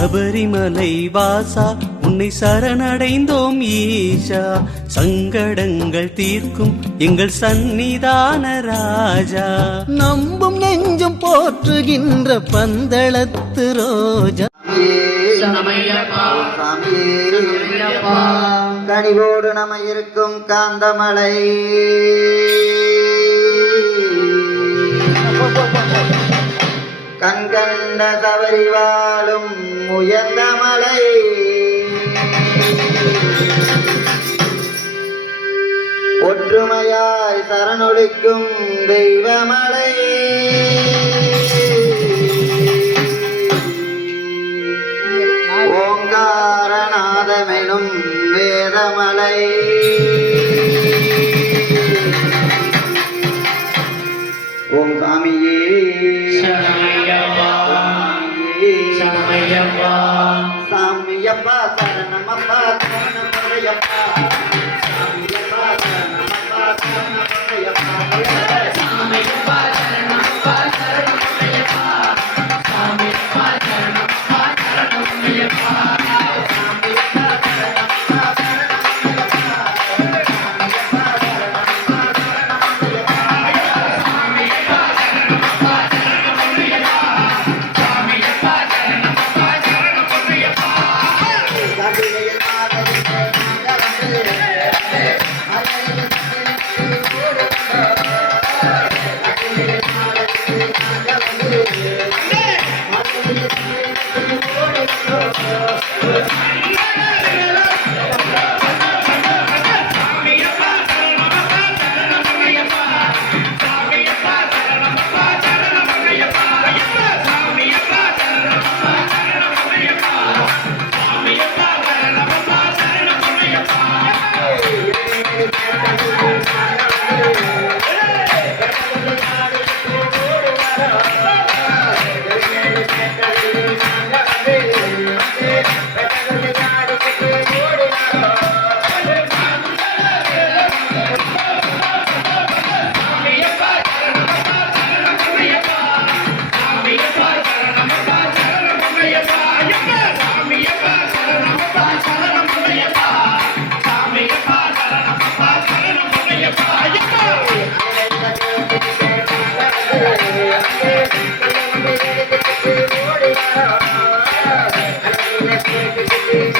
சபரிமலை வாசா உன்னை சரணடைந்தோம் ஈஷா. சங்கடங்கள் தீர்க்கும் எங்கள் சந்நிதான ராஜா. நம்பும் நெஞ்சும் போற்றுகின்ற பந்தளத்து ரோஜா. கனிவோடு நம இருக்கும் காந்தமலை. கண்கண்ட தவறி வாழும் உயர்ந்த மலை. ஒற்றுமையாய் சரணொழிக்கும் தெய்வமலை. శరణమయ్యప్ప శరణమప్ప శరణమయ్యప్ప Thank you.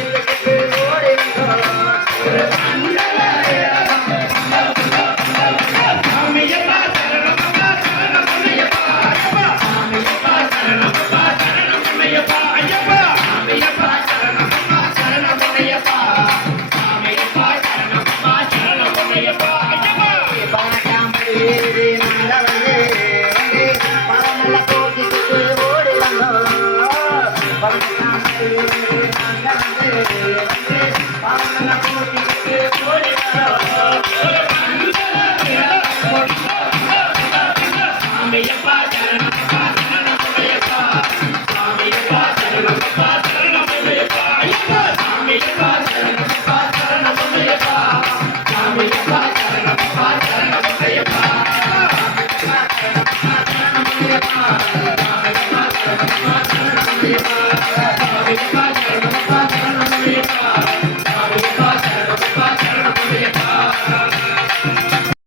Yeah. Thank you.